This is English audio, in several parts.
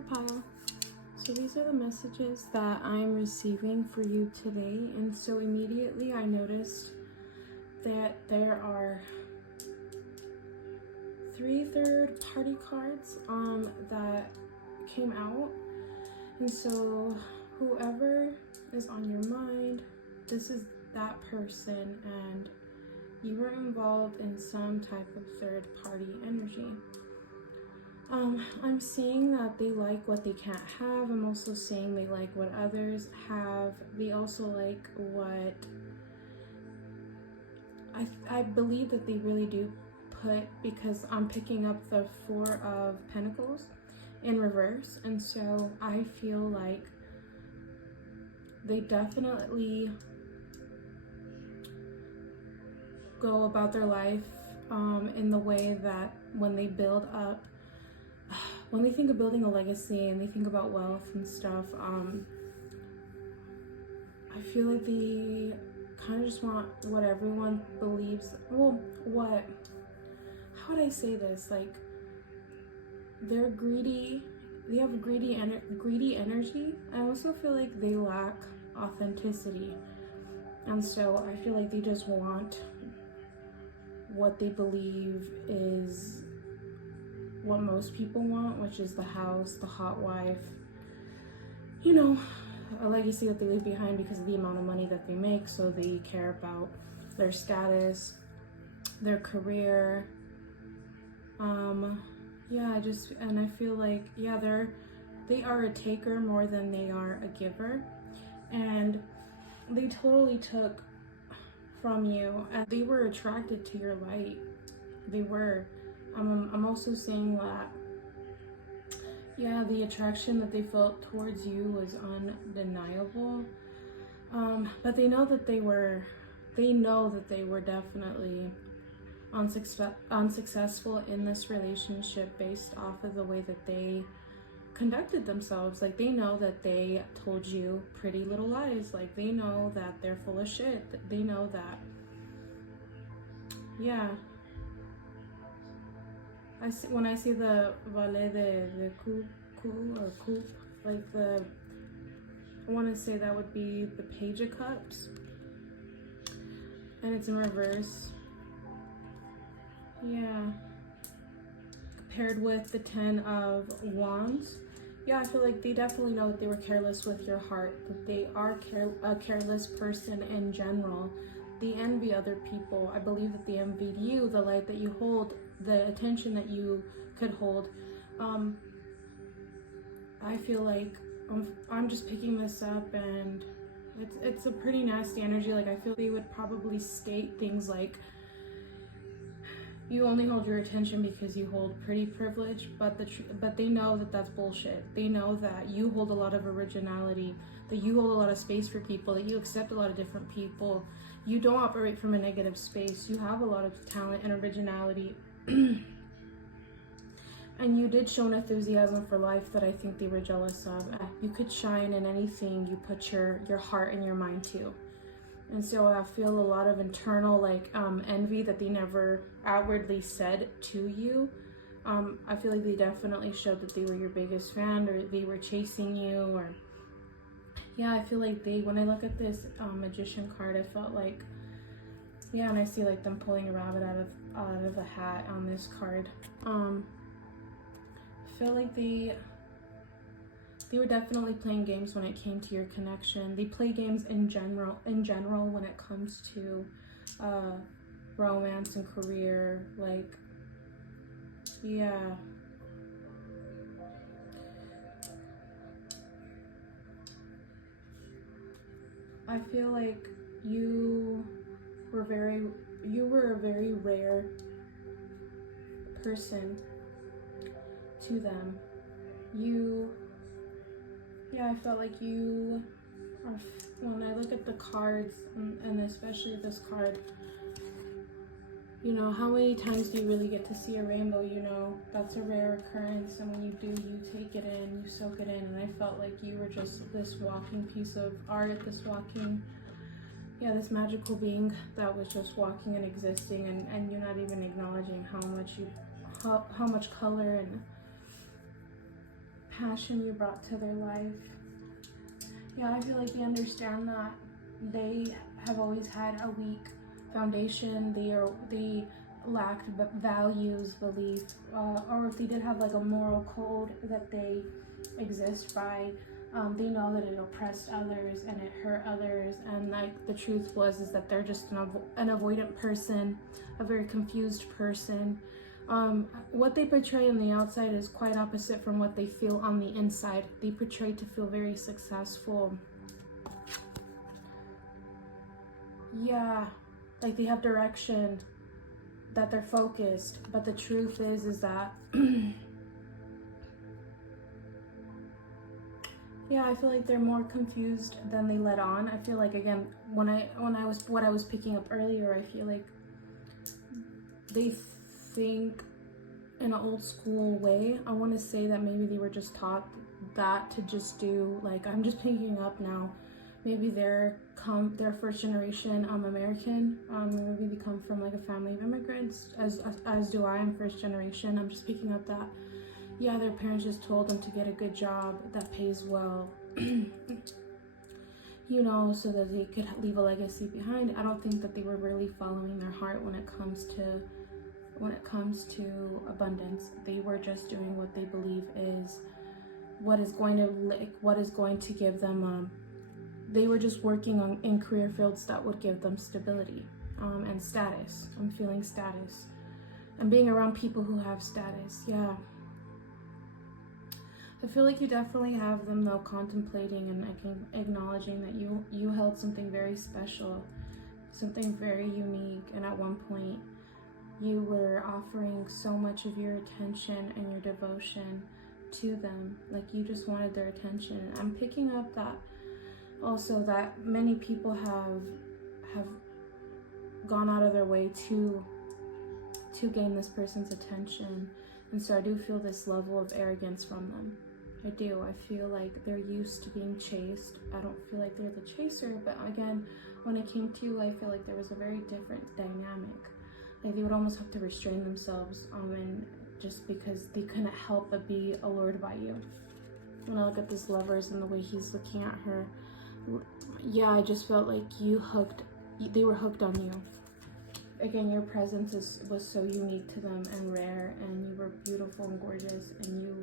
Star Pile. So these are the messages that I'm receiving for you today. And so immediately I noticed that there are 3 third-party cards that came out. And so whoever is on your mind, this is that person, and you were involved in some type of third-party energy. I'm seeing that they like what they can't have. I'm also seeing they like what others have. They also like what I believe that they really do put, because I'm picking up the 4 of Pentacles in reverse, and so I feel like they definitely go about their life in the way that when they build up, when they think of building a legacy and they think about wealth and stuff, I feel like they kind of just want what everyone believes. Well, how would I say this? Like, they're greedy. They have greedy energy. I also feel like they lack authenticity. And so I feel like they just want what they believe is what most people want, which is the house, the hot wife, you know, a legacy that they leave behind because of the amount of money that they make. So they care about their status, their career. And I feel like, they are a taker more than they are a giver. And they totally took from you, and they were attracted to your light. They were. I'm also seeing that, the attraction that they felt towards you was undeniable. But they know that they were definitely unsuccessful in this relationship based off of the way that they conducted themselves. Like, they know that they told you pretty little lies. Like, they know that they're full of shit. They know that, when I see the valet de coupe, like I want to say that would be the Page of Cups, and it's in reverse. Paired with the 10 of Wands. I feel like they definitely know that they were careless with your heart, that they are a careless person in general. They envy other people. I believe that they envied you, the light that you hold, the attention that you could hold. I feel like I'm just picking this up, and it's a pretty nasty energy. Like, I feel they would probably state things like, you only hold your attention because you hold pretty privilege, but they know that that's bullshit. They know that you hold a lot of originality, that you hold a lot of space for people, that you accept a lot of different people. You don't operate from a negative space. You have a lot of talent and originality. And you did show an enthusiasm for life that I think they were jealous of. You could shine in anything you put your heart and your mind to. And so I feel a lot of internal envy that they never outwardly said to you. I feel like they definitely showed that they were your biggest fan, or they were chasing you, or I feel like when I look at this Magician card, I felt like, and I see like them pulling a rabbit out of a hat on this card. I feel like they were definitely playing games when it came to your connection. They play games in general when it comes to romance and career. Like, I feel like you were a very rare person to them. I felt like you are, when I look at the cards, and especially this card, how many times do you really get to see a rainbow? That's a rare occurrence, and when you do, you take it in, you soak it in, and I felt like you were just this walking piece of art, this magical being that was just walking and existing, and you're not even acknowledging how much color and passion you brought to their life. Yeah, I feel like they understand that they have always had a weak foundation. They lacked values, belief, or if they did have like a moral code that they exist by, they know that it oppressed others and it hurt others. And like the truth is that they're just an avoidant person, a very confused person. What they portray on the outside is quite opposite from what they feel on the inside. They portray to feel very successful. Yeah, like they have direction, that they're focused, but the truth is that yeah, I feel like they're more confused than they let on. I feel like, again, what I was picking up earlier, I feel like they think in an old school way. I want to say that maybe they were just taught that to just do, like, I'm just picking up now, maybe they're first generation American, maybe they come from like a family of immigrants, as do I. I'm first generation. I'm just picking up that, yeah, their parents just told them to get a good job that pays well, you know, so that they could leave a legacy behind. I don't think that they were really following their heart when it comes to abundance. They were just doing what they believe is what is going to give them, they were just working in career fields that would give them stability, and status. I'm feeling status and being around people who have status. Yeah, I feel like you definitely have them though, contemplating and acknowledging that you held something very special, something very unique, and at one point you were offering so much of your attention and your devotion to them. Like you just wanted their attention. I'm picking up that also that many people have gone out of their way to gain this person's attention, and so I do feel this level of arrogance from them. I do. I feel like they're used to being chased. I don't feel like they're the chaser, but again, when it came to you, I feel like there was a very different dynamic. Like they would almost have to restrain themselves, and just because they couldn't help but be allured by you. When I look at this Lovers and the way he's looking at her, yeah, I just felt like they were hooked on you. Again, your presence was so unique to them and rare, and you were beautiful and gorgeous, and you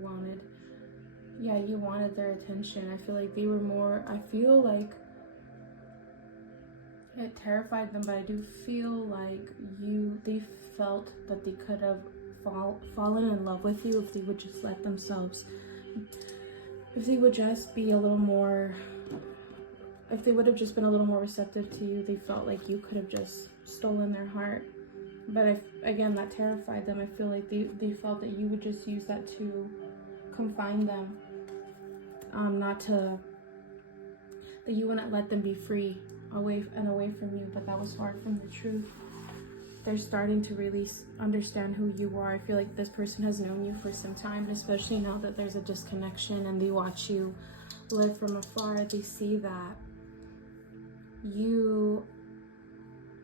wanted their attention. I feel like they were more, I feel like it terrified them, but I do feel like they felt that they could have fallen in love with you if they would just let themselves, if they would just be a little more, if they would have just been a little more receptive to you. They felt like you could have just stolen their heart. But again, that terrified them. I feel like they felt that you would just use that to confine them, that you wouldn't let them be free away from you. But that was far from the truth. They're starting to really understand who you are. I feel like this person has known you for some time, especially now that there's a disconnection and they watch you live from afar. They see that you,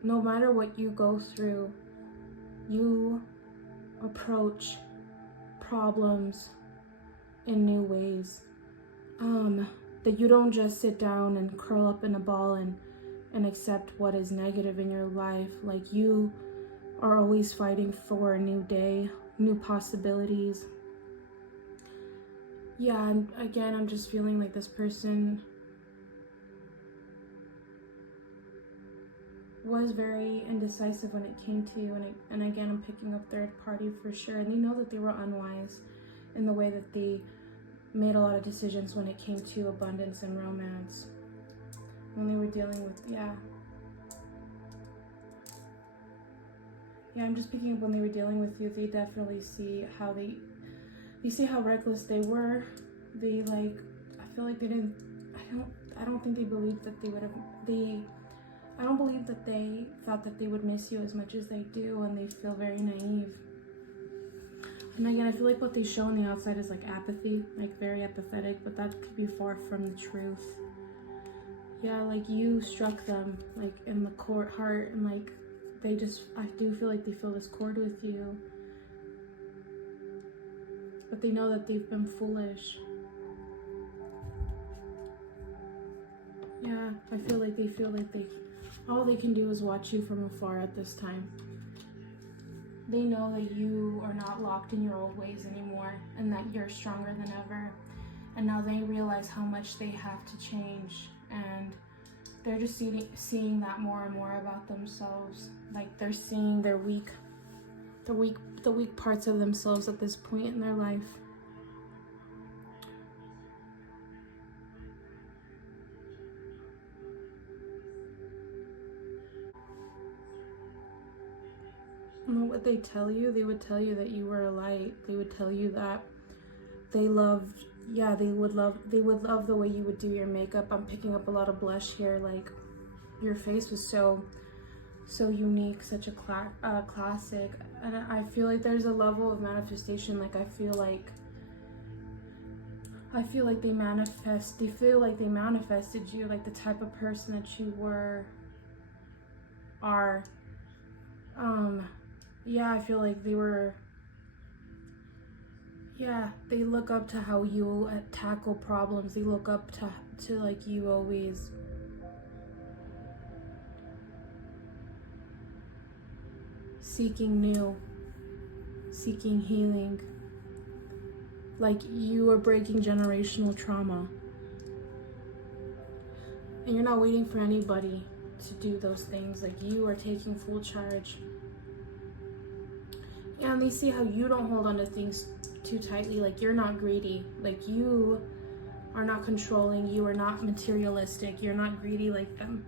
no matter what you go through, you approach problems in new ways. That you don't just sit down and curl up in a ball and accept what is negative in your life. Like you are always fighting for a new day, new possibilities. Yeah, and again, I'm just feeling like this person was very indecisive when it came to you, and again, I'm picking up third party for sure, and they know that they were unwise in the way that they made a lot of decisions when it came to abundance and romance, when they were dealing with, I'm just picking up when they were dealing with you. They definitely see how you see how reckless they were. They I feel like they didn't, I don't think they believed that they would have, I don't believe that they thought that they would miss you as much as they do, and they feel very naive. And again, I feel like what they show on the outside is like apathy, like very apathetic, but that could be far from the truth. Yeah, like you struck them like in the heart, and like I do feel like they feel this chord with you. But they know that they've been foolish. I feel like they all they can do is watch you from afar at this time. They know that you are not locked in your old ways anymore and that you're stronger than ever. And now they realize how much they have to change, and they're just seeing that more and more about themselves. Like they're seeing the weak parts of themselves at this point in their life. And what they tell you, they would tell you that you were a light. They would tell you that they loved, yeah, they would love the way you would do your makeup. I'm picking up a lot of blush here. Like your face was so unique, such a classic. And I feel like there's a level of manifestation. Like I feel like they feel like they manifested you, like the type of person that you are. Yeah, I feel like they look up to how you tackle problems. They look up to like you always seeking new, seeking healing. Like you are breaking generational trauma. And you're not waiting for anybody to do those things. Like you are taking full charge. And they see how you don't hold on to things too tightly. Like you're not greedy. Like you are not controlling. You are not materialistic. You're not greedy like them.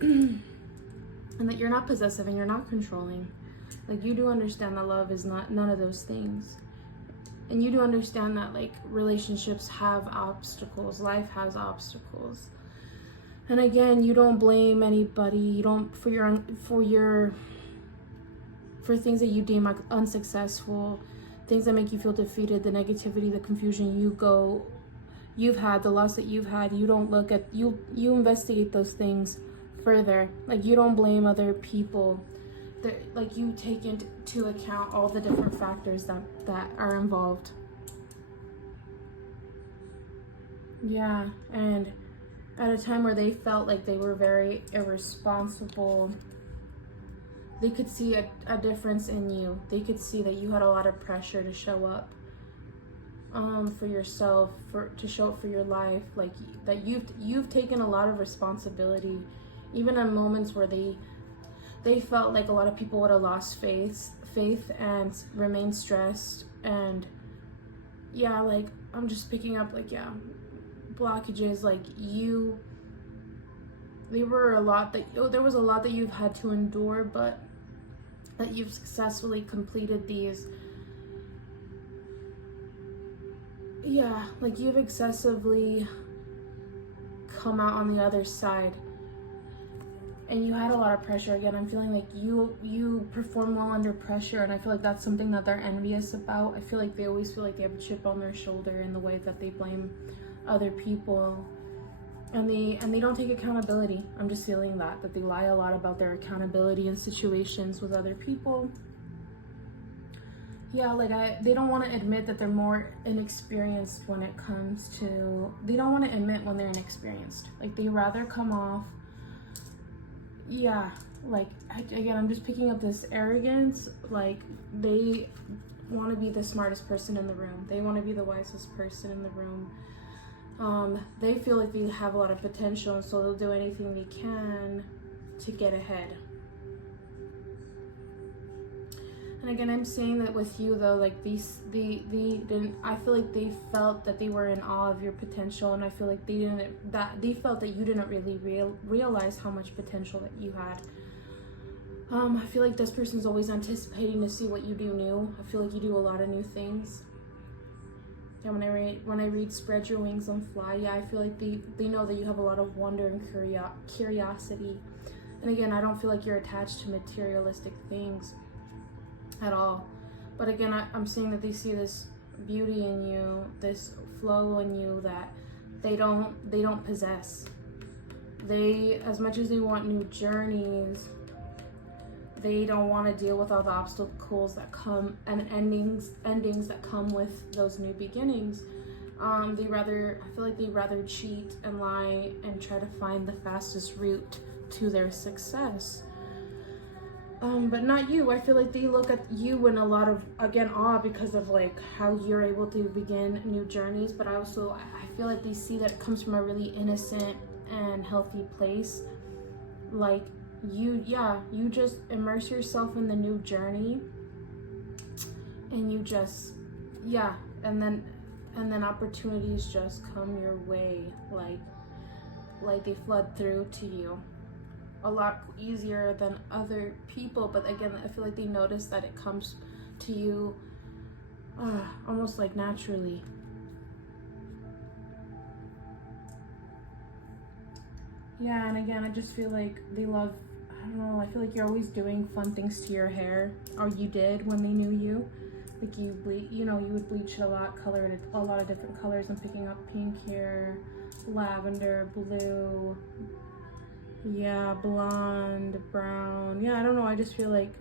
And that you're not possessive and you're not controlling. Like you do understand that love is none of those things. And you do understand that like relationships have obstacles. Life has obstacles. And again, you don't blame anybody. You don't for things that you deem like unsuccessful, things that make you feel defeated, the negativity, the confusion you've had, the loss that you've had. You don't look at, you investigate those things further. Like you don't blame other people. Like you take into account all the different factors that are involved. Yeah, and at a time where they felt like they were very irresponsible, they could see a difference in you. They could see that you had a lot of pressure to show up for yourself, to show up for your life. Like that you've taken a lot of responsibility, even in moments where they felt like a lot of people would have lost faith and remained stressed. And yeah, like I'm just picking up like, yeah, blockages. Like there was a lot that you've had to endure, but that you've successfully completed these. Yeah, like you've excessively come out on the other side. And you had a lot of pressure. Again, I'm feeling like you perform well under pressure, and I feel like that's something that they're envious about. I feel like they always feel like they have a chip on their shoulder in the way that they blame other people. And they don't take accountability. I'm just feeling that they lie a lot about their accountability in situations with other people. Yeah, like they don't want to admit that they're more inexperienced when it comes to, they don't want to admit when they're inexperienced. Like they rather come off, yeah, like again, I'm just picking up this arrogance. Like they want to be the smartest person in the room. They want to be the wisest person in the room. They feel like they have a lot of potential, and so they'll do anything they can to get ahead. And again, I'm saying that with you though, like they didn't, I feel like they felt that they were in awe of your potential, and I feel like they felt that you didn't really realize how much potential that you had. I feel like this person's always anticipating to see what you do new. I feel like you do a lot of new things. And when I read spread your wings and fly, yeah, I feel like they know that you have a lot of wonder and curiosity. And again, I don't feel like you're attached to materialistic things at all. But again, I'm seeing that they see this beauty in you, this flow in you that they don't possess. They, as much as they want new journeys, they don't want to deal with all the obstacles that come and endings that come with those new beginnings. I feel like they rather cheat and lie and try to find the fastest route to their success. But not you. I feel like they look at you in a lot of, again, awe because of like how you're able to begin new journeys. But I feel like they see that it comes from a really innocent and healthy place. Like you just immerse yourself in the new journey, and you just, and then opportunities just come your way, like they flood through to you a lot easier than other people. But again, I feel like they notice that it comes to you almost like naturally. Yeah, and again, I just feel like they love, I don't know, I feel like you're always doing fun things to your hair, or you did when they knew you. Like you would bleach it a lot, color it a lot of different colors. I'm picking up pink here, lavender, blue, blonde, brown. I don't know, I just feel like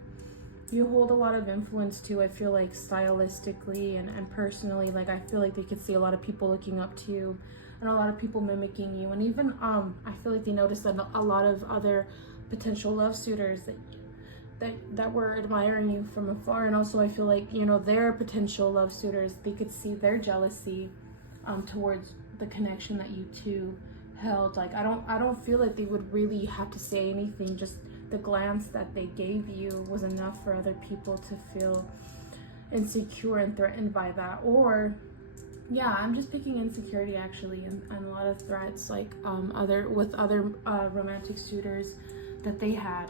you hold a lot of influence too. I feel like stylistically and personally, like I feel like they could see a lot of people looking up to you and a lot of people mimicking you. And even I feel like they noticed that a lot of other potential love suitors that were admiring you from afar. And also I feel like, their potential love suitors, they could see their jealousy towards the connection that you two held. Like I don't feel like they would really have to say anything. Just the glance that they gave you was enough for other people to feel insecure and threatened by that. Or I'm just picking insecurity actually, and a lot of threats, like other romantic suitors that they had.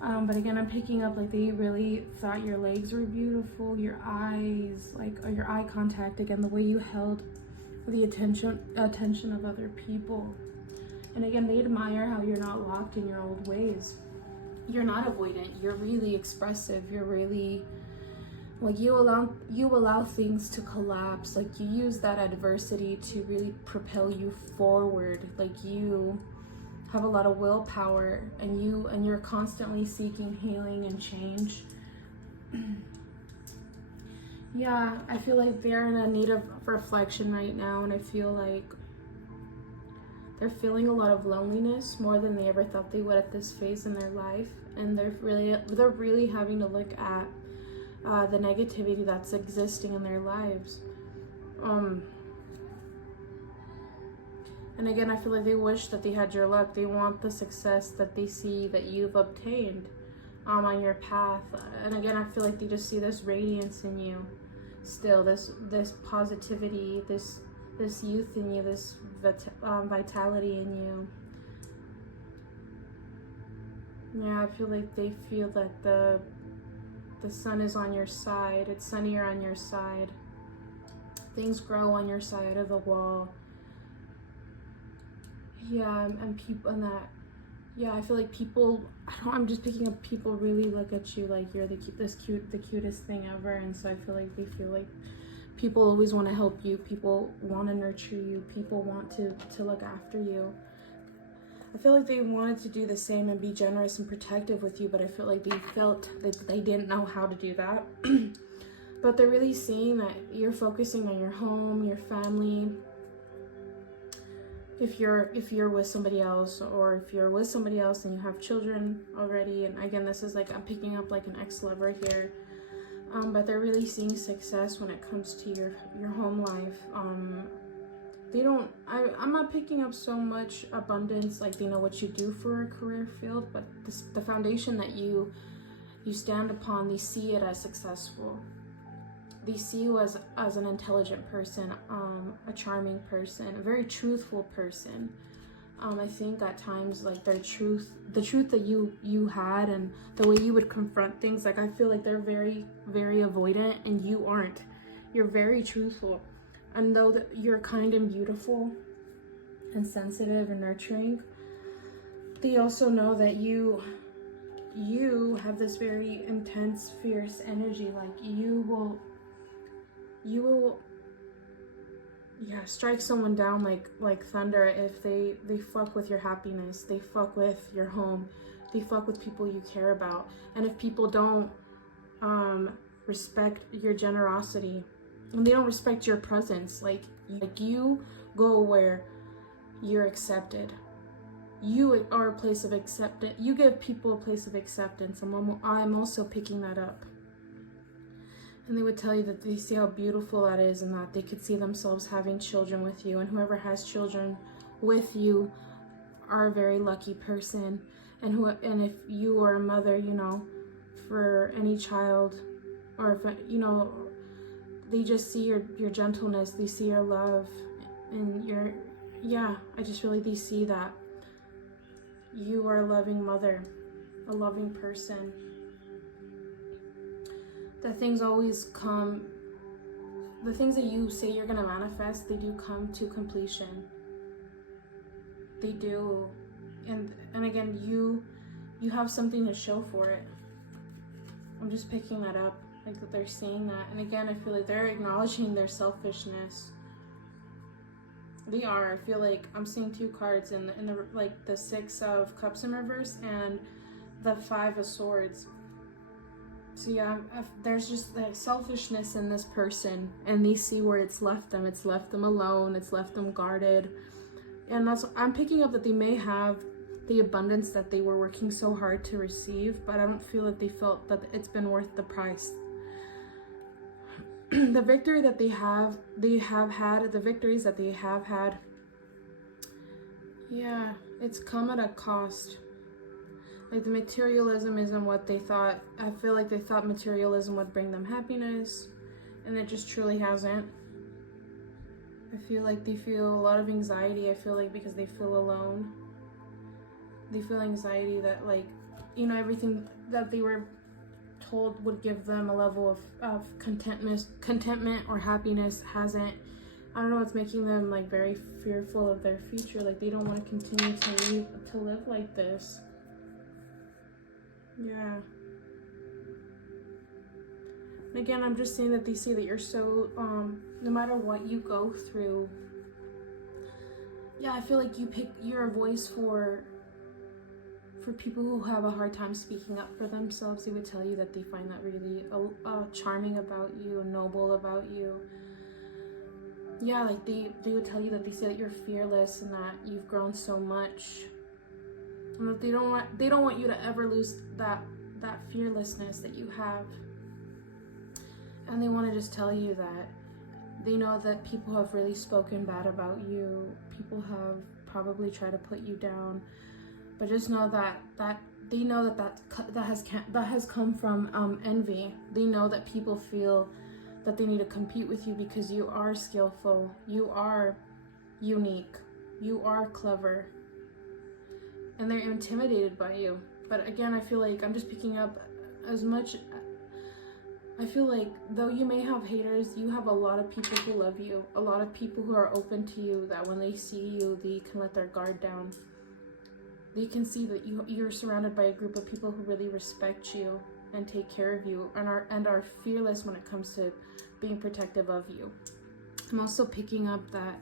But again, I'm picking up like they really thought your legs were beautiful, your eyes, like your eye contact, again, the way you held the attention of other people. And again, they admire how you're not locked in your old ways. You're not avoidant. You're really expressive. You're really, like, you allow things to collapse. Like you use that adversity to really propel you forward. Like you have a lot of willpower, and you're constantly seeking healing and change. I feel like they're in a need of reflection right now, and I feel like they're feeling a lot of loneliness more than they ever thought they would at this phase in their life. And they're really having to look at the negativity that's existing in their lives. And again, I feel like they wish that they had your luck. They want the success that they see that you've obtained on your path. And again, I feel like they just see this radiance in you still, this positivity, this youth in you, this vitality in you. I feel like they feel that the sun is on your side. It's sunnier on your side. Things grow on your side of the wall. And people, and that, I feel like people, I'm just picking up people really look at you like you're the cutest thing ever. And so I feel like they feel like people always want to help you. People want to nurture you. People want to look after you. I feel like they wanted to do the same and be generous and protective with you, but I feel like they felt that they didn't know how to do that. But they're really seeing that you're focusing on your home, your family. If you're with somebody else, or if you're with somebody else and you have children already. And again, this is like, I'm picking up like an ex-lover here. But they're really seeing success when it comes to your home life. I'm not picking up so much abundance, like they know what you do for a career field, but the foundation that you stand upon, they see it as successful. They see you as an intelligent person, a charming person, a very truthful person. I think at times, like the truth that you had and the way you would confront things, like I feel like they're very, very avoidant, and you aren't. You're very truthful. And though you're kind and beautiful and sensitive and nurturing, they also know that you have this very intense, fierce energy. Like you will strike someone down like thunder if they fuck with your happiness, they fuck with your home, they fuck with people you care about. And if people don't respect your generosity, and they don't respect your presence. Like you go where you're accepted. You are a place of acceptance. You give people a place of acceptance. I'm also picking that up. And they would tell you that they see how beautiful that is, and that they could see themselves having children with you. And whoever has children with you are a very lucky person. And if you are a mother, you know, for any child, or if, you know, they just see your gentleness, they see your love, and I just really, they see that you are a loving mother, a loving person. That things always come, the things that you say you're gonna manifest, they do come to completion. They do. And again, you have something to show for it. I'm just picking that up, like that they're seeing that. And again, I feel like they're acknowledging their selfishness. They are. I feel like I'm seeing two cards in the like the Six of Cups in reverse and the Five of Swords. So yeah, there's just the selfishness in this person, and they see where it's left them. It's left them alone. It's left them guarded. And that's, I'm picking up that they may have the abundance that they were working so hard to receive, but I don't feel that they felt that it's been worth the price. The victory that they have had, the victories that they have had, yeah, it's come at a cost. Like the materialism isn't what they thought. I feel like they thought materialism would bring them happiness, and it just truly hasn't. I feel like they feel a lot of anxiety. I feel like because they feel alone. They feel anxiety that, like, you know, everything that they were told would give them a level of contentment or happiness hasn't. I don't know, it's making them like very fearful of their future. Like they don't want to continue to live like this. Yeah. And again, I'm just saying that they see that you're so, no matter what you go through, yeah, I feel like you're a voice for people who have a hard time speaking up for themselves. They would tell you that they find that really charming about you and noble about you. Yeah, like they would tell you that they say that you're fearless and that you've grown so much, and that they don't want you to ever lose that fearlessness that you have. And they want to just tell you that they know that people have really spoken bad about you. People have probably tried to put you down, but just know that they know that has come from envy. They know that people feel that they need to compete with you because you are skillful, you are unique, you are clever, and they're intimidated by you. But again, I feel like I'm just picking up as much. I feel like though you may have haters, you have a lot of people who love you, a lot of people who are open to you, that when they see you, they can let their guard down. They can see that you're surrounded by a group of people who really respect you and take care of you, and are fearless when it comes to being protective of you. I'm also picking up that,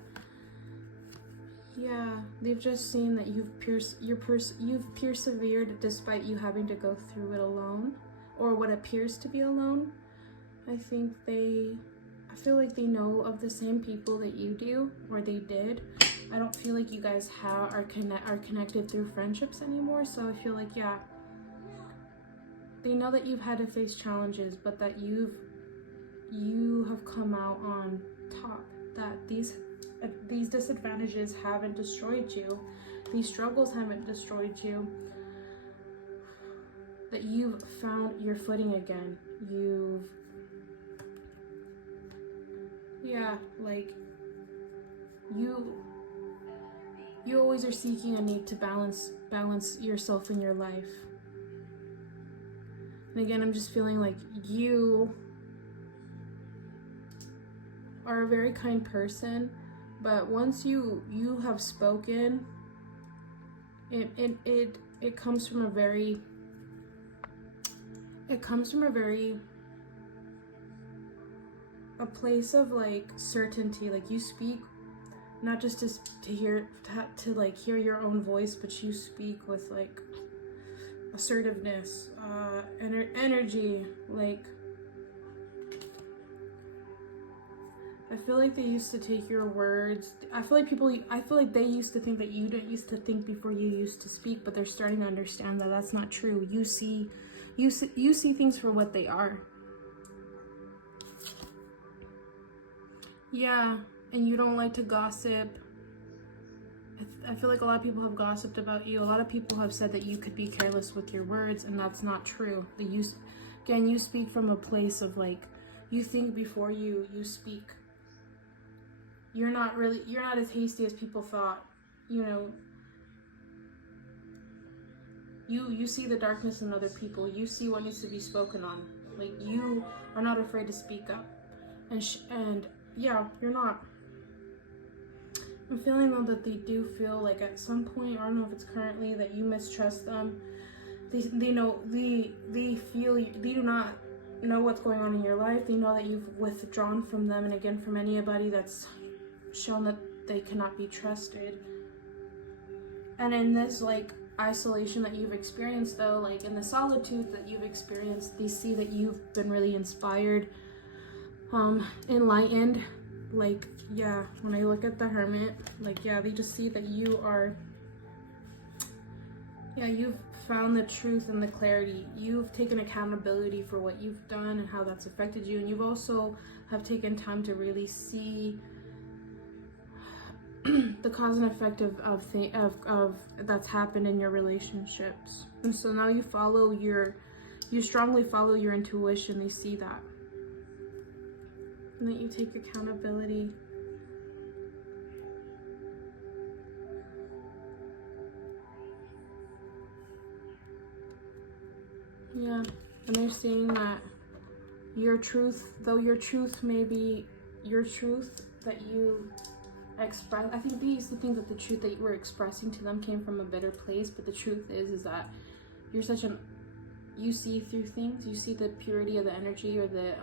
yeah, they've just seen that you've persevered despite you having to go through it alone, or what appears to be alone. I feel like they know of the same people that you do, or they did. I don't feel like you guys are connected through friendships anymore. So I feel like, yeah, they know that you've had to face challenges, but that you have come out on top. That these disadvantages haven't destroyed you. These struggles haven't destroyed you. That you've found your footing again. You always are seeking a need to balance yourself in your life. And again, I'm just feeling like you are a very kind person, but once you have spoken, it comes from a very a place of like certainty. Like you speak not just to hear your own voice, but you speak with like assertiveness, energy, like I feel like they used to take your words. I feel like they used to think that you didn't used to think before you used to speak, but they're starting to understand that that's not true. You see things for what they are. Yeah, and you don't like to gossip. I feel like a lot of people have gossiped about you. A lot of people have said that you could be careless with your words, and that's not true. You speak from a place of like, you think before you speak. You're not as hasty as people thought. You know, you see the darkness in other people. You see what needs to be spoken on. Like, you are not afraid to speak up. And yeah, you're not. I'm feeling though that they do feel like at some point, I don't know if it's currently, that you mistrust them. They feel they do not know what's going on in your life. They know that you've withdrawn from them, and again from anybody that's shown that they cannot be trusted. And in this like isolation that you've experienced though, like in the solitude that you've experienced, they see that you've been really inspired, enlightened. Like, yeah, when I look at the Hermit, like, yeah, they just see that you are, yeah, you've found the truth and the clarity. You've taken accountability for what you've done and how that's affected you, and you've also have taken time to really see the cause and effect of that's happened in your relationships. And so now you strongly follow your intuition. They see that. And that you take accountability. Yeah, and they're seeing that your truth, though your truth may be your truth that you express. I think they used to think that the truth that you were expressing to them came from a better place, but the truth is that you're you see through things. You see the purity of the energy, or the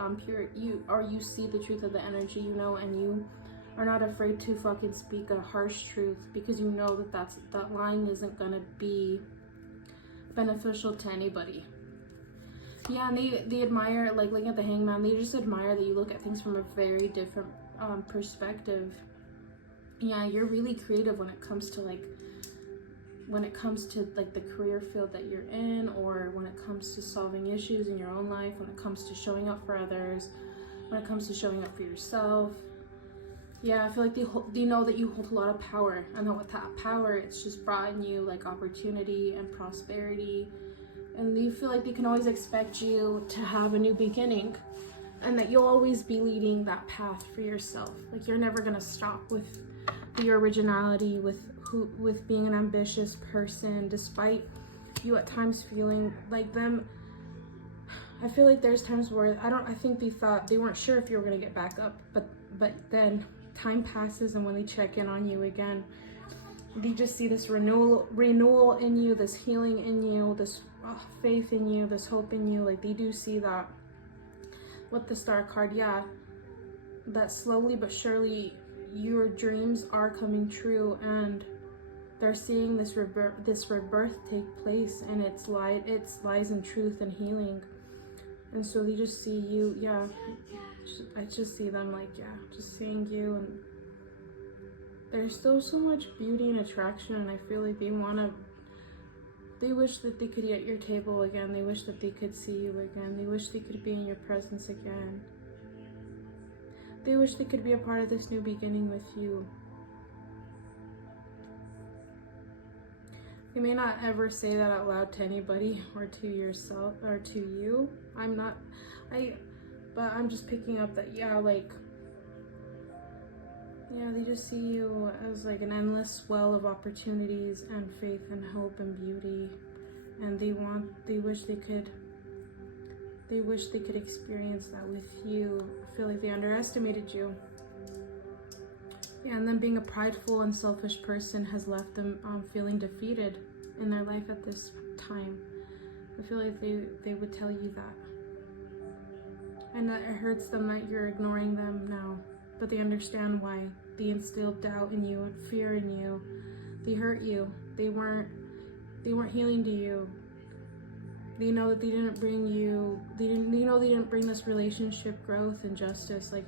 you see the truth of the energy, you know, and you are not afraid to fucking speak a harsh truth, because you know that lying isn't gonna be beneficial to anybody. Yeah, and they admire, like looking at the Hangman, they just admire that you look at things from a very different perspective. Yeah, you're really creative when it comes to like the career field that you're in, or when it comes to solving issues in your own life, when it comes to showing up for others, when it comes to showing up for yourself. Yeah, I feel like they know that you hold a lot of power, and that with that power, it's just brought in you like opportunity and prosperity, and they feel like they can always expect you to have a new beginning, and that you'll always be leading that path for yourself. Like, you're never gonna stop with your originality, with being an ambitious person, despite you at times feeling like them. I feel like there's times where I think they weren't sure if you were gonna get back up, but then time passes, and when they check in on you again, they just see this renewal in you, this healing in you, this faith in you, this hope in you. Like, they do see that with the Star card. Yeah, that slowly but surely your dreams are coming true, and they're seeing this rebirth take place, and it's lies in truth and healing. And so they just see you. Yeah, I just see them like, yeah, just seeing you, and there's still so much beauty and attraction, and I feel like they wish that they could eat at your table again. They wish that they could see you again. They wish they could be in your presence again. They wish they could be a part of this new beginning with you. You may not ever say that out loud to anybody, or to yourself, or to you. But I'm just picking up that, yeah, like, yeah, they just see you as like an endless well of opportunities and faith and hope and beauty, and they wish they could experience that with you. I feel like they underestimated you. Yeah, and then being a prideful and selfish person has left them feeling defeated in their life at this time. I feel like they would tell you that. And that it hurts them that you're ignoring them now. But they understand why. They instilled doubt in you and fear in you. They hurt you. They weren't healing to you. They know that they didn't bring this relationship growth and justice like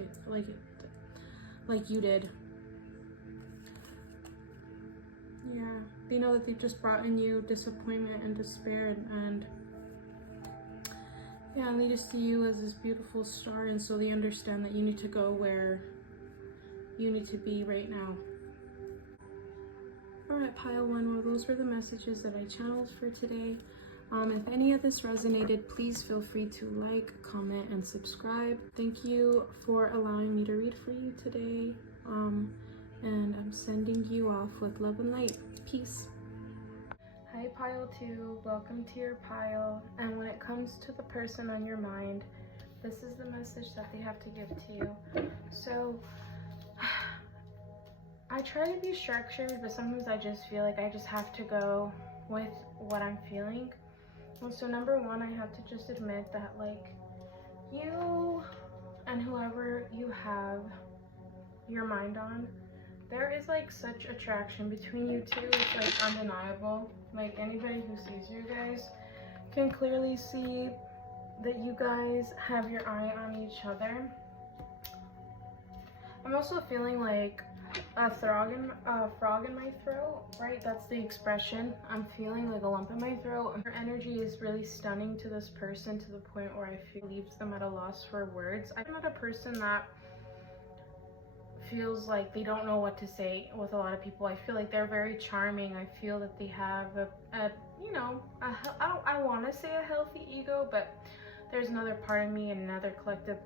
like you did. Yeah, they know that they've just brought in you disappointment and despair, and yeah, and they just see you as this beautiful star, and so they understand that you need to go where you need to be right now. Alright, pile one, well, those were the messages that I channeled for today. If any of this resonated, please feel free to like, comment, and subscribe. Thank you for allowing me to read for you today. And I'm sending you off with love and light. Peace. Hi, pile 2. Welcome to your pile. And when it comes to the person on your mind, this is the message that they have to give to you. So, I try to be structured, but sometimes I just feel like I just have to go with what I'm feeling. And so number one, I have to just admit that, like, you and whoever you have your mind on, there is like such attraction between you two. It's like undeniable. Like, anybody who sees you guys can clearly see that you guys have your eye on each other. I'm also feeling like a frog in my throat, right? That's the expression. I'm feeling like a lump in my throat. Her energy is really stunning to this person, to the point where I feel leaves them at a loss for words. I'm not a person that feels like they don't know what to say with a lot of people. I feel like they're very charming. I feel that they have I want to say a healthy ego, but there's another part of me and another collective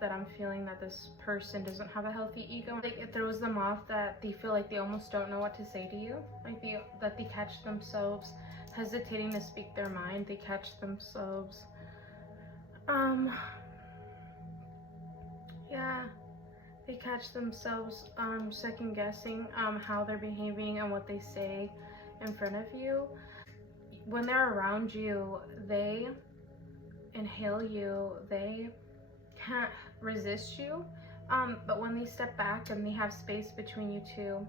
that I'm feeling that this person doesn't have a healthy ego. Like, it throws them off that they feel like they almost don't know what to say to you. Like, that they catch themselves hesitating to speak their mind. They catch themselves they catch themselves second guessing how they're behaving and what they say in front of you. When they're around you, they inhale you, they can't resist you, but when they step back and they have space between you two,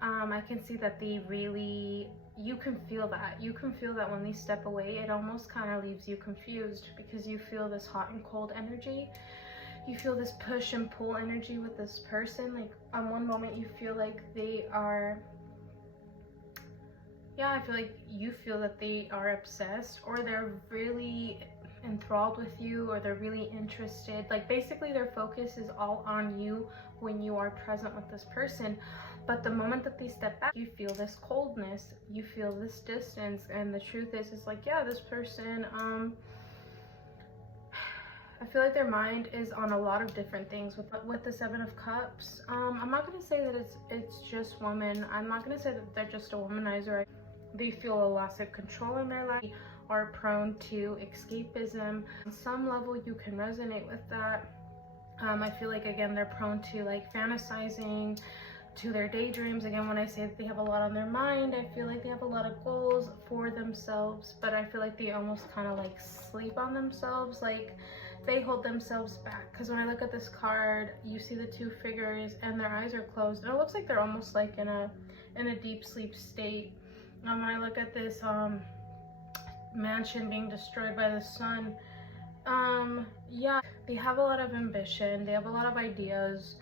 I can see that they really, you can feel that when they step away, it almost kind of leaves you confused, because you feel this hot and cold energy. You feel this push and pull energy with this person. Like, on one moment you feel like they are, I feel like you feel that they are obsessed, or they're really enthralled with you, or they're really interested. Like, basically their focus is all on you when you are present with this person. But the moment that they step back, you feel this coldness, you feel this distance. And the truth is like, yeah, this person, I feel like their mind is on a lot of different things. With the Seven of Cups, I'm not going to say that it's just women. I'm not going to say that they're just a womanizer. They feel a loss of control in their life, are prone to escapism. On some level, you can resonate with that. I feel like, again, they're prone to like fantasizing, to their daydreams. Again, when I say that they have a lot on their mind, I feel like they have a lot of goals for themselves, but I feel like they almost kind of like sleep on themselves. Like, they hold themselves back, because when I look at this card, you see the two figures and their eyes are closed, and it looks like they're almost like in a deep sleep state. When I look at this mansion being destroyed by the sun, yeah, they have a lot of ambition, they have a lot of ideas,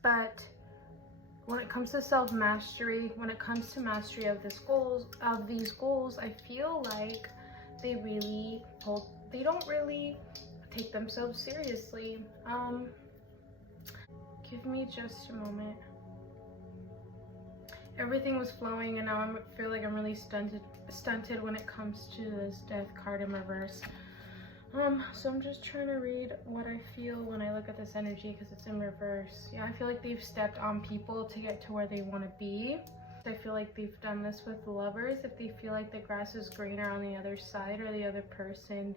but when it comes to self-mastery, when it comes to mastery of these goals, I feel like they don't really take themselves seriously. Give me just a moment. Everything was flowing, and now I feel like I'm really stunted when it comes to this Death card in reverse. So I'm just trying to read what I feel when I look at this energy, because it's in reverse. Yeah, I feel like they've stepped on people to get to where they want to be. I feel like they've done this with lovers. If they feel like the grass is greener on the other side, or the other person,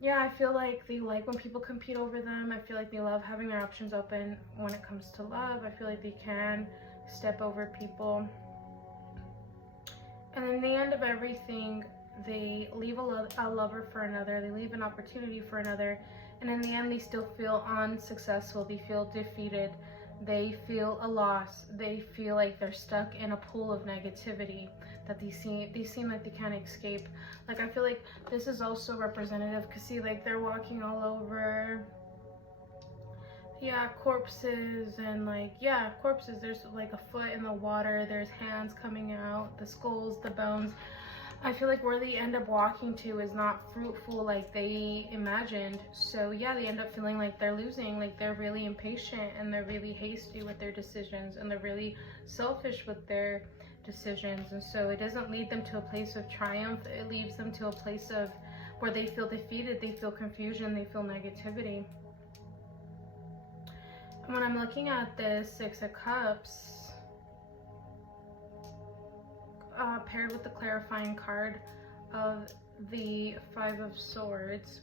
yeah, I feel like they like when people compete over them. I feel like they love having their options open when it comes to love. I feel like they can step over people. And in the end of everything, they leave a lover for another. They leave an opportunity for another. And in the end, they still feel unsuccessful. They feel defeated. They feel a loss. They feel like they're stuck in a pool of negativity that they seem like they can't escape. Like, I feel like this is also representative, because see, like, they're walking all over Yeah, corpses and like, yeah, corpses. There's like a foot in the water, there's hands coming out, the skulls, the bones. I feel like where they end up walking to is not fruitful like they imagined. So yeah, they end up feeling like they're losing, like they're really impatient and they're really hasty with their decisions and they're really selfish with their decisions. And so it doesn't lead them to a place of triumph. It leads them to a place of where they feel defeated, they feel confusion, they feel negativity. And when I'm looking at this Six of Cups, paired with the clarifying card of the Five of Swords.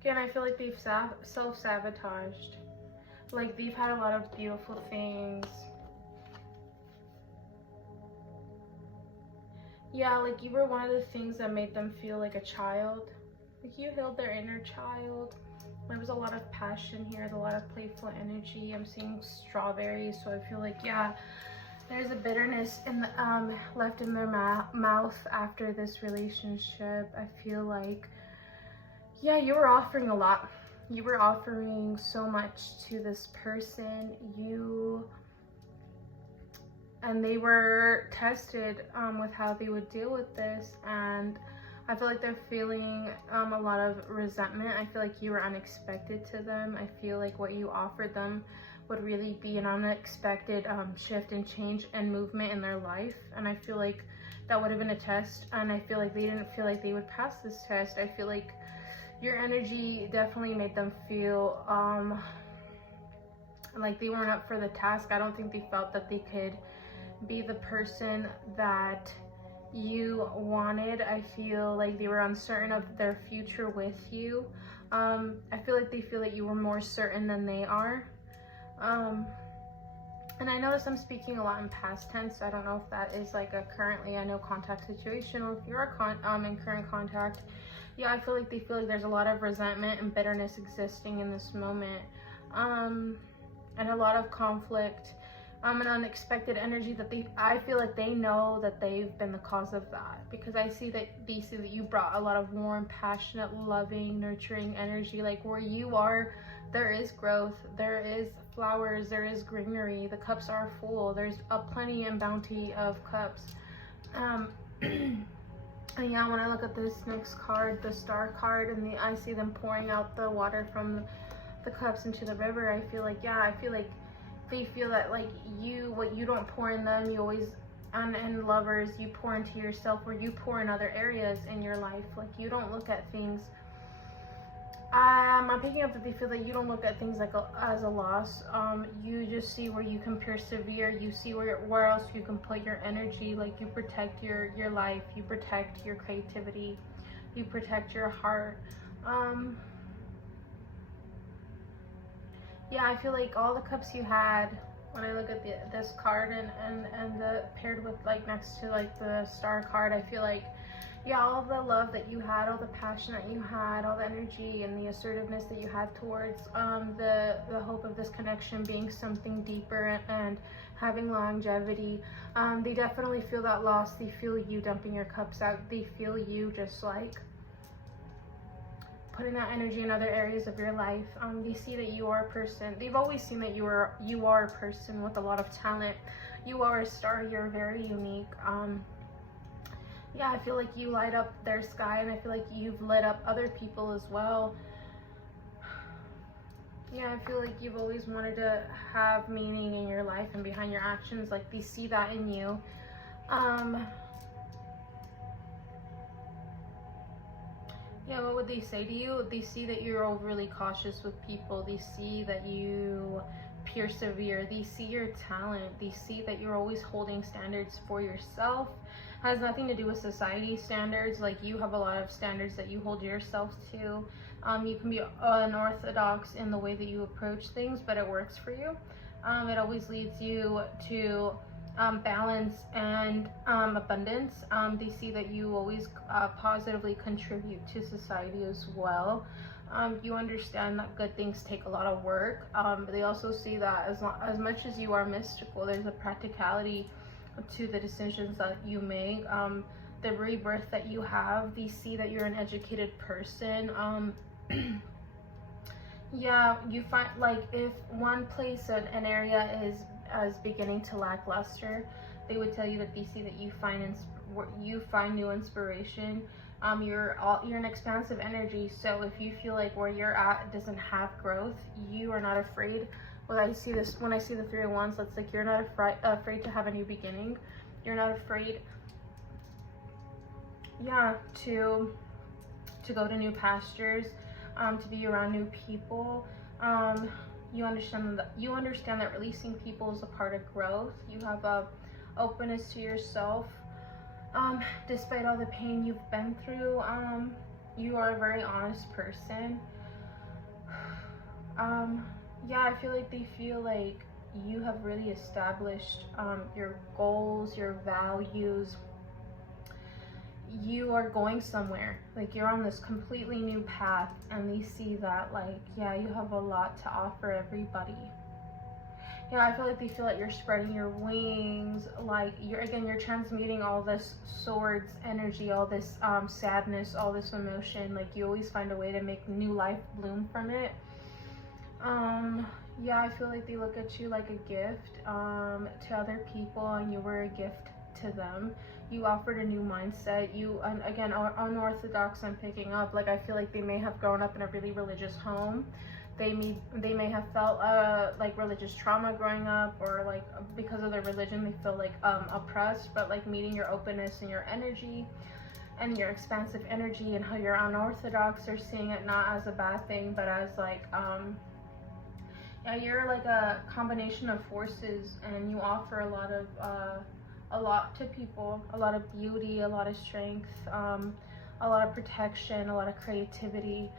Again, I feel like they've self-sabotaged. Like they've had a lot of beautiful things. Yeah, like you were one of the things that made them feel like a child. Like you healed their inner child. There was a lot of passion here, a lot of playful energy. I'm seeing strawberries, so I feel like, yeah, there's a bitterness in the, left in their mouth after this relationship. I feel like, yeah, you were offering a lot. You were offering so much to this person. And they were tested with how they would deal with this, and I feel like they're feeling a lot of resentment. I feel like you were unexpected to them. I feel like what you offered them would really be an unexpected shift and change and movement in their life, and I feel like that would have been a test, and I feel like they didn't feel like they would pass this test. I feel like your energy definitely made them feel like they weren't up for the task. I don't think they felt that they could be the person that you wanted. I feel like they were uncertain of their future with you. I feel like they feel that you were more certain than they are. And I notice I'm speaking a lot in past tense. So I don't know if that is like a currently I know contact situation, or if you're in current contact. Yeah, I feel like they feel like there's a lot of resentment and bitterness existing in this moment. And a lot of conflict. An unexpected energy that I feel like they know that they've been the cause of that, because I see that you brought a lot of warm, passionate, loving, nurturing energy. Like where you are, there is growth, there is flowers, there is greenery, the cups are full, there's a plenty and bounty of cups. And yeah, when I look at this next card, the Star card, and I see them pouring out the water from the cups into the river, I feel like, yeah, I feel like they feel that like what you don't pour in them, you always, and lovers, you pour into yourself, or you pour in other areas in your life. Like you don't look at things, I'm picking up that they feel that you don't look at things like as a loss. You just see where you can persevere, you see where else you can put your energy. Like you protect your life, you protect your creativity, you protect your heart. Yeah, I feel like all the cups you had, when I look at this card and the paired with like next to like the Star card, I feel like, yeah, all the love that you had, all the passion that you had, all the energy and the assertiveness that you had towards the hope of this connection being something deeper and having longevity. They definitely feel that loss. They feel you dumping your cups out. They feel you just like putting that energy in other areas of your life. They see that you are a person. They've always seen that you are a person with a lot of talent. You are a star. You're very unique. Yeah, I feel like you light up their sky, and I feel like you've lit up other people as well. Yeah, I feel like you've always wanted to have meaning in your life and behind your actions. Like they see that in you. Yeah, what would they say to you? They see that you're overly cautious with people. They see that you persevere. They see your talent. They see that you're always holding standards for yourself. It has nothing to do with society standards. Like you have a lot of standards that you hold yourself to. You can be unorthodox in the way that you approach things, but it works for you. It always leads you to balance and abundance. They see that you always positively contribute to society as well. You understand that good things take a lot of work. They also see that as much as you are mystical, there's a practicality to the decisions that you make. The rebirth that you have, they see that you're an educated person. Yeah, you find, like, if one place, an area is beginning to lack luster, they would tell you that they see that you find new inspiration. You're an expansive energy, so if you feel like where you're at doesn't have growth, you are not afraid. When I see the Three of Wands, that's like you're not afraid to have a new beginning. You're not afraid, yeah, to go to new pastures, to be around new people. You understand that releasing people is a part of growth. You have a openness to yourself. Despite all the pain you've been through, you are a very honest person. Yeah, I feel like they feel like you have really established your goals, your values. You are going somewhere, like you're on this completely new path, and they see that, like, yeah, you have a lot to offer everybody. Yeah, I feel like they feel like you're spreading your wings, like you're transmuting all this swords energy, all this sadness, all this emotion. Like you always find a way to make new life bloom from it. Yeah, I feel like they look at you like a gift to other people, and you were a gift to them. You offered a new mindset. You, and again, unorthodox, I'm picking up. Like I feel like they may have grown up in a really religious home. They may have felt like religious trauma growing up, or like because of their religion they feel like oppressed. But like meeting your openness and your energy and your expansive energy, and how you're unorthodox, they're seeing it not as a bad thing, but as like yeah, you're like a combination of forces, and you offer a lot to people, a lot of beauty, a lot of strength, a lot of protection, a lot of creativity.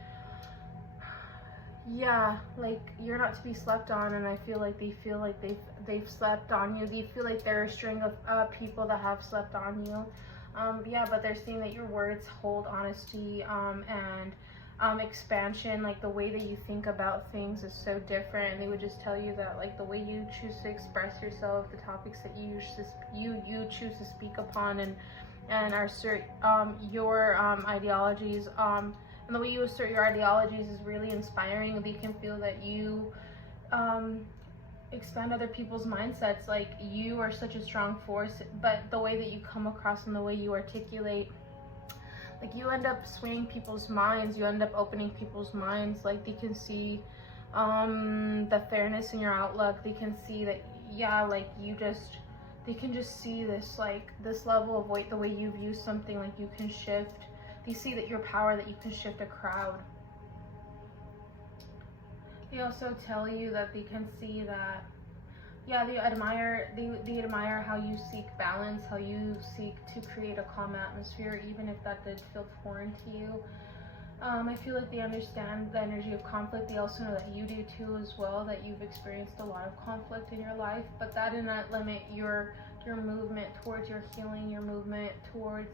Yeah, like you're not to be slept on, and I feel like they've slept on you. They feel like there are a string of people that have slept on you. Yeah, but they're seeing that your words hold honesty and expansion. Like the way that you think about things is so different, and they would just tell you that like the way you choose to express yourself, the topics that you choose to speak upon, and assert your ideologies, and the way you assert your ideologies is really inspiring. They can feel that you expand other people's mindsets. Like you are such a strong force, but the way that you come across and the way you articulate, like you end up swaying people's minds, you end up opening people's minds. Like they can see the fairness in your outlook. They can see that, yeah, like they can just see this, like this level of weight, the way you view something, like you can shift. They see that your power, that you can shift a crowd. They also tell you that they can see that, yeah, they admire how you seek balance, how you seek to create a calm atmosphere, even if that did feel foreign to you. I feel like they understand the energy of conflict. They also know that you do too as well, that you've experienced a lot of conflict in your life, but that did not limit your movement towards your healing, your movement towards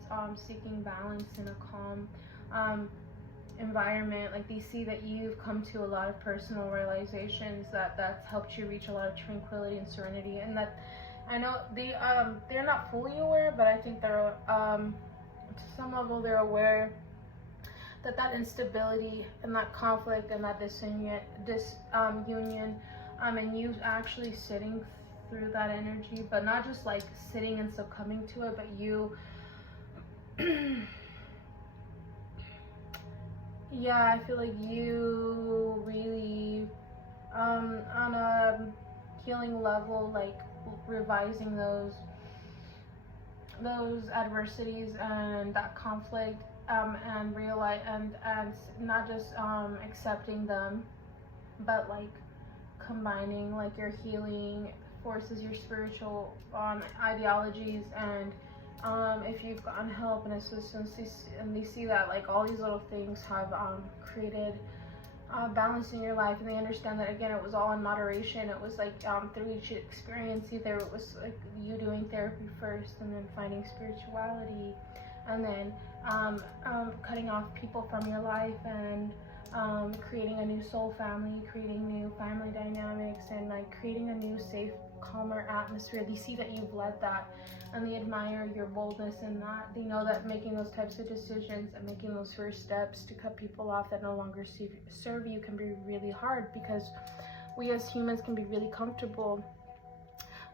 seeking balance in a calm environment. Like they see that you've come to a lot of personal realizations, that's helped you reach a lot of tranquility and serenity, and that I know they're not fully aware, but I think they're to some level they're aware that instability and that conflict and that disunion, and you actually sitting through that energy, but not just like sitting and succumbing to it, but you yeah, I feel like you really on a healing level, like revising those adversities and that conflict, and realize and not just accepting them, but like combining like your healing forces, your spiritual ideologies, and if you've gotten help and assistance, and they see that like all these little things have created balance in your life, and they understand that again it was all in moderation. It was like through each experience, either it was like you doing therapy first, and then finding spirituality, and then cutting off people from your life, and creating a new soul family, creating new family dynamics, and like creating a new safe, calmer atmosphere. They see that you've led that, and they admire your boldness in that. They know that making those types of decisions and making those first steps to cut people off that no longer serve you can be really hard, because we as humans can be really comfortable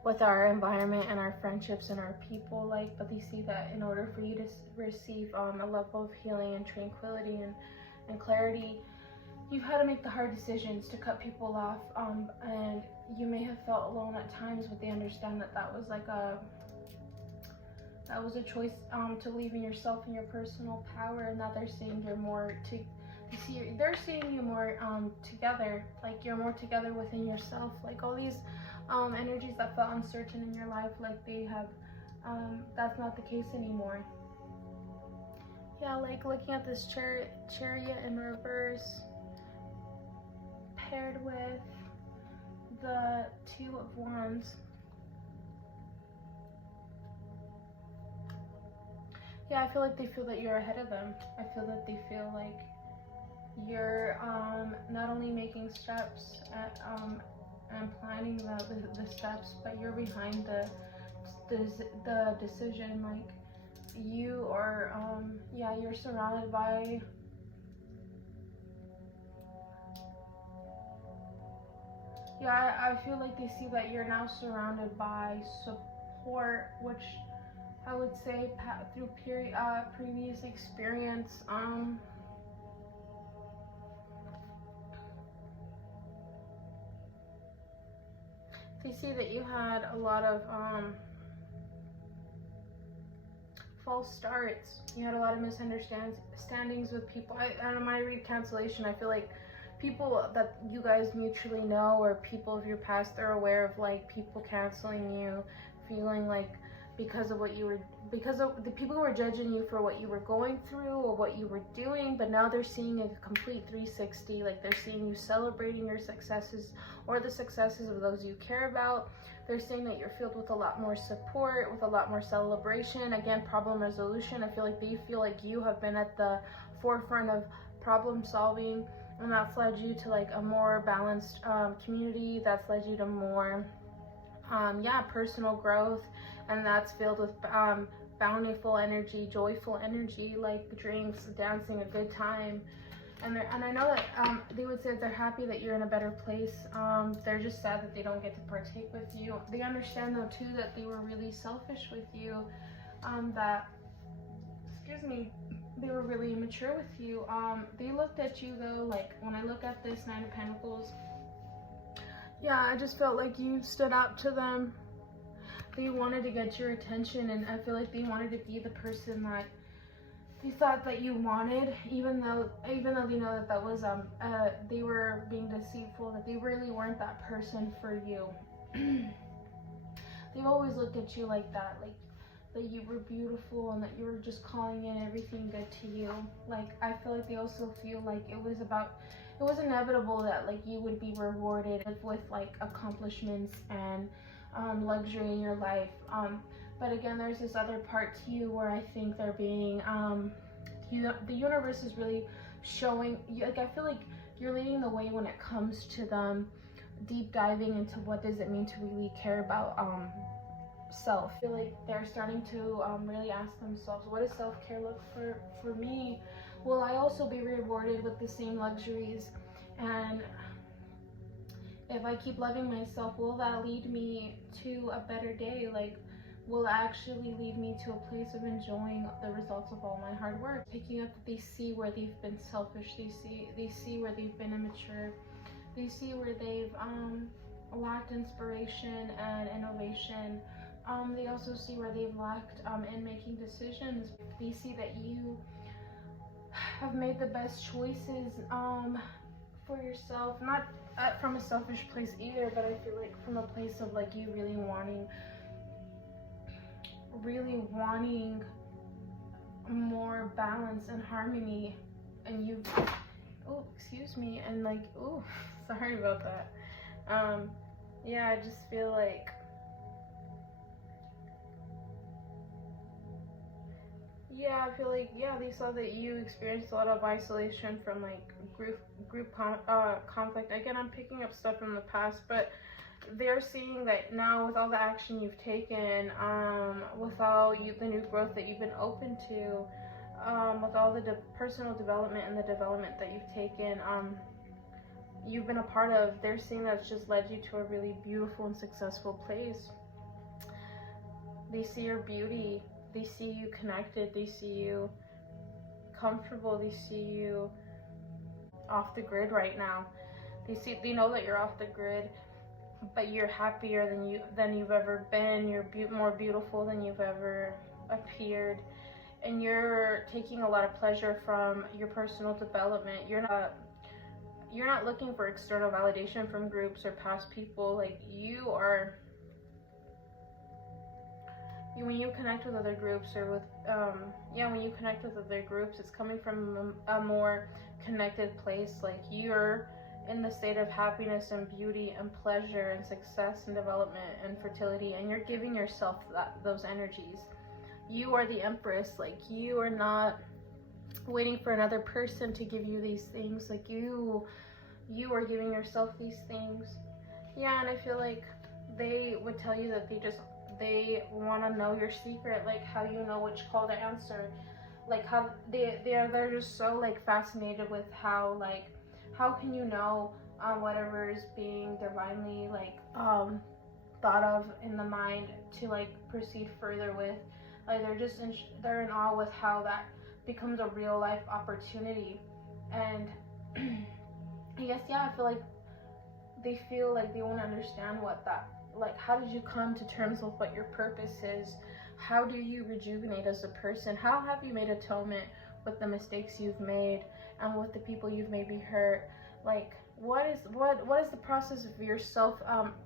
with our environment and our friendships and our people, like, but they see that in order for you to receive a level of healing and tranquility and clarity, you've had to make the hard decisions to cut people off, and you may have felt alone at times, but they understand that that was like a choice to leave in yourself and your personal power, and that they're seeing you're more they're seeing you more together, like you're more together within yourself, like all these energies that felt uncertain in your life, like they have that's not the case anymore. Yeah, like looking at this chariot in reverse paired with the Two of Wands. Yeah, I feel like they feel that you're ahead of them. I feel that they feel like you're not only making steps at, and planning the steps, but you're behind the decision. Like you are, yeah, you're surrounded by I feel like they see that you're now surrounded by support, which I would say through previous experience. They see that you had a lot of false starts. You had a lot of misunderstandings with people. And when I read cancellation, I feel like people that you guys mutually know, or people of your past, are aware of like people canceling you, feeling like because of the people who were judging you for what you were going through or what you were doing, but now they're seeing a complete 360, like they're seeing you celebrating your successes or the successes of those you care about. They're saying that you're filled with a lot more support, with a lot more celebration, again, problem resolution. I feel like they feel like you have been at the forefront of problem solving, and that's led you to like a more balanced community, that's led you to more personal growth, and that's filled with bountiful energy, joyful energy, like drinks, dancing, a good time. And I know that they would say that they're happy that you're in a better place. They're just sad that they don't get to partake with you. They understand though too that they were really selfish with you, they were really immature with you. They looked at you though, like when I look at this Nine of Pentacles, yeah, I just felt like you stood up to them. They wanted to get your attention, and I feel like they wanted to be the person that they thought that you wanted, even though they know that was they were being deceitful, that they really weren't that person for you. They've always looked at you like that, like that you were beautiful and that you were just calling in everything good to you. Like I feel like they also feel like it was inevitable that like you would be rewarded with like accomplishments and luxury in your life. But again, there's this other part to you where I think they're being the universe is really showing you, like I feel like you're leading the way when it comes to them deep diving into what does it mean to really care about self. I feel like they're starting to really ask themselves, what does self-care look for me? Will I also be rewarded with the same luxuries? And if I keep loving myself, will that lead me to a better day? Like, will actually lead me to a place of enjoying the results of all my hard work? Picking up that they see where they've been selfish, they see where they've been immature, they see where they've lacked inspiration and innovation. They also see where they've lacked in making decisions. They see that you have made the best choices for yourself, not from a selfish place either, but I feel like from a place of like you really wanting more balance and harmony, and you, oh, excuse me, and like, oh, sorry about that. Yeah, I just feel like, Yeah, I feel like, yeah, they saw that you experienced a lot of isolation from like conflict. Again, I'm picking up stuff from the past, but they're seeing that now with all the action you've taken, with all the new growth that you've been open to, with all the personal development and the development that you've taken, you've been a part of, they're seeing that it's just led you to a really beautiful and successful place. They see your beauty, they see you connected, they see you comfortable, they see you off the grid right now. They know that you're off the grid, but you're happier than you've ever been. You're more beautiful than you've ever appeared, and you're taking a lot of pleasure from your personal development. You're not looking for external validation from groups or past people. Like, you are, when you connect with other groups, or with when you connect with other groups, it's coming from a more connected place. Like, you're in the state of happiness and beauty and pleasure and success and development and fertility, and you're giving yourself those energies. You are the empress. Like, you are not waiting for another person to give you these things. Like, you are giving yourself these things. Yeah, and I feel like they would tell you that they want to know your secret, like how you know which call to answer, like how they're just so like fascinated with how can you know whatever is being divinely like thought of in the mind to like proceed further with. Like, they're in awe with how that becomes a real life opportunity. And I guess, yeah, I feel like they feel like they want to understand what that, like, how did you come to terms with what your purpose is? How do you rejuvenate as a person? How have you made atonement with the mistakes you've made and with the people you've maybe hurt? Like, what is the process of your self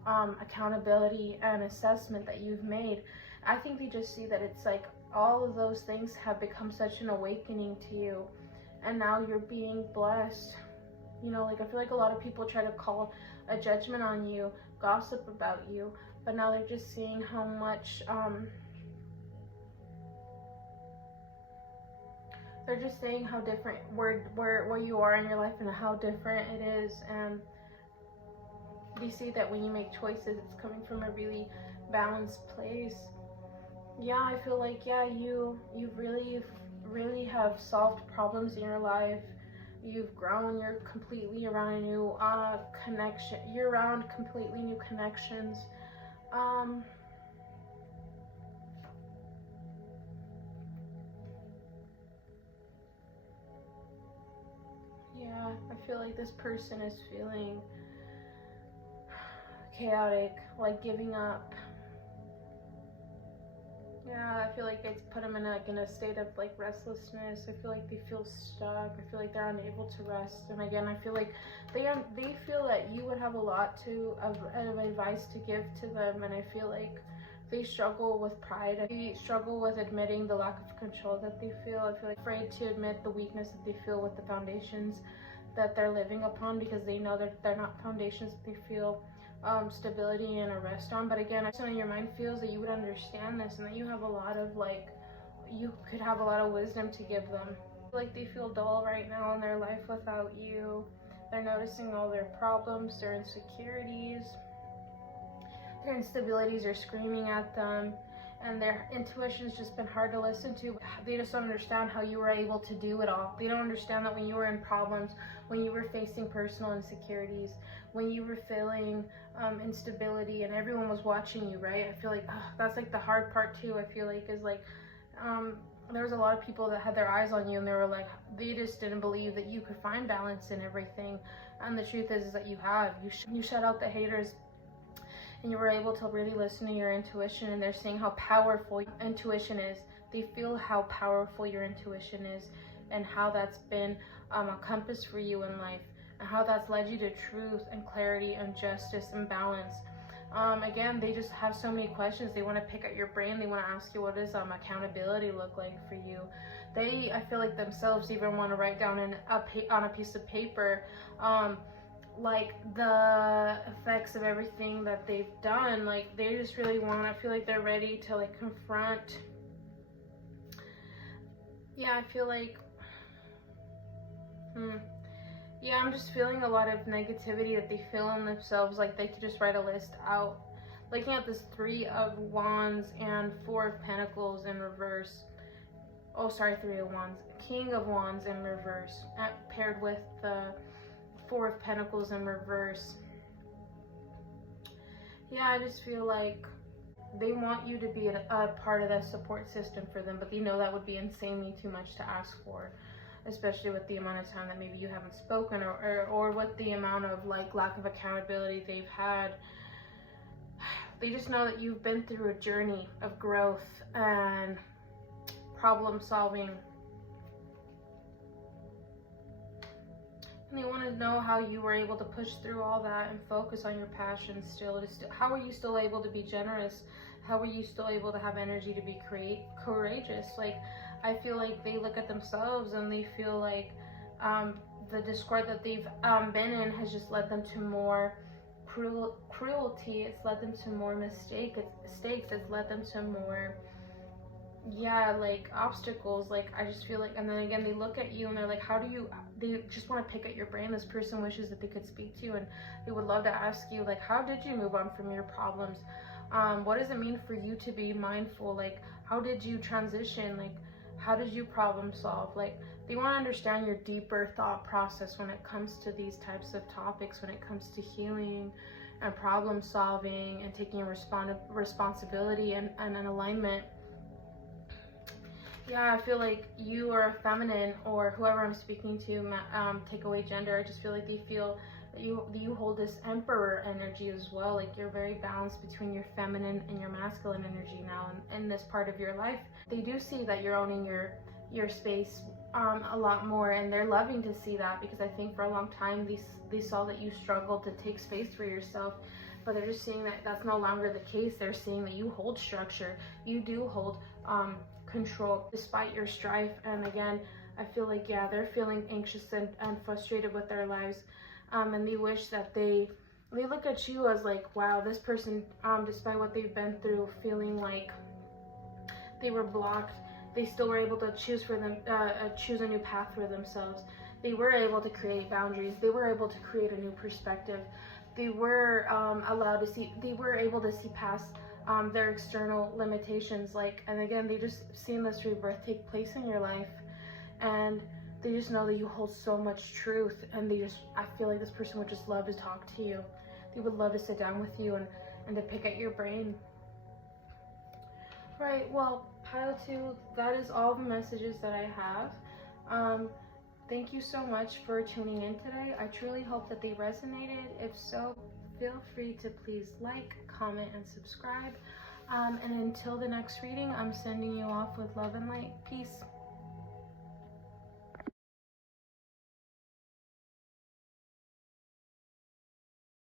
accountability and assessment that you've made? I think they just see that it's like all of those things have become such an awakening to you, and now you're being blessed. You know, like, I feel like a lot of people try to call a judgment on you, gossip about you, but now they're just seeing how much they're just saying how different where you are in your life and how different it is. And you see that when you make choices, it's coming from a really balanced place. Yeah, I feel like, yeah, you really have solved problems in your life. You've grown. You're completely around a new connection. You're around completely new connections. Yeah, I feel like this person is feeling chaotic, like giving up. Yeah, I feel like it's put them in a state of like restlessness. I feel like they feel stuck. I feel like they're unable to rest. And again, I feel like they feel that you would have a lot of advice to give to them. And I feel like they struggle with pride. They struggle with admitting the lack of control that they feel. I feel like afraid to admit the weakness that they feel with the foundations that they're living upon, because they know that they're not foundations that they feel stability and a rest on. But again, something in your mind feels that you would understand this, and that you have a lot of you could have a lot of wisdom to give them. Like, they feel dull right now in their life without you. They're noticing all their problems, their insecurities, their instabilities are screaming at them, and their intuition's just been hard to listen to. They just don't understand how you were able to do it all. They don't understand that when you were in problems, when you were facing personal insecurities, when you were feeling instability and everyone was watching you, right? I feel like that's like the hard part too. I feel like is like there was a lot of people that had their eyes on you, and they were like, they just didn't believe that you could find balance in everything. And the truth is that you have. You shut out the haters, and you were able to really listen to your intuition, and they're seeing how powerful your intuition is. They feel how powerful your intuition is, and how that's been a compass for you in life, and how that's led you to truth and clarity and justice and balance. Again, they just have so many questions. They want to pick at your brain. They want to ask you, what does accountability look like for you? They, I feel like themselves even want to write down on a piece of paper like the effects of everything that they've done. Like, they just really want, I feel like they're ready to like confront Yeah, I feel like, yeah, I'm just feeling a lot of negativity that they feel in themselves. Like they could just write a list out. Looking at this 3 of Wands and 4 of Pentacles in reverse. Oh, sorry, 3 of Wands. King of Wands in reverse, paired with the 4 of Pentacles in reverse. Yeah, I just feel like they want you to be a part of that support system for them, but they know that would be insanely too much to ask for, especially with the amount of time that maybe you haven't spoken, or with the amount of like lack of accountability they've had. They just know that you've been through a journey of growth and problem solving. And they want to know how you were able to push through all that and focus on your passion still. How are you still able to be generous? How are you still able to have energy to be courageous? Like, I feel like they look at themselves and they feel like the discord that they've been in has just led them to more cruelty. It's led them to more mistakes. It's led them to more, yeah, like obstacles. Like, I just feel like, and then again, they look at you and they're like, how do you, they just want to pick at your brain. This person wishes that they could speak to you, and they would love to ask you, like, how did you move on from your problems? What does it mean for you to be mindful? Like, how did you transition? Like, how did you problem solve? Like, they want to understand your deeper thought process when it comes to these types of topics, when it comes to healing and problem solving and taking responsibility and an alignment. Yeah, I feel like you are feminine, or whoever I'm speaking to, take away gender. I just feel like they feel that you hold this emperor energy as well. Like, you're very balanced between your feminine and your masculine energy now in this part of your life. They do see that you're owning your space a lot more, and they're loving to see that, because I think for a long time they saw that you struggled to take space for yourself, but they're just seeing that that's no longer the case. They're seeing that you hold structure, you do hold control despite your strife. And again, I feel like, yeah, they're feeling anxious and frustrated with their lives, and they wish that they look at you as like, wow, this person, despite what they've been through, feeling like they were blocked, they still were able to choose a new path for themselves. They were able to create boundaries. They were able to create a new perspective. They were they were able to see past their external limitations. Like, and again, they just seen this rebirth take place in your life, and they just know that you hold so much truth, and I feel like this person would just love to talk to you. They would love to sit down with you and to pick at your brain. Right, well, pile 2, that is all the messages that I have. Thank you so much for tuning in today. I truly hope that they resonated. If so, feel free to please like, comment, and subscribe. And until the next reading, I'm sending you off with love and light. Peace.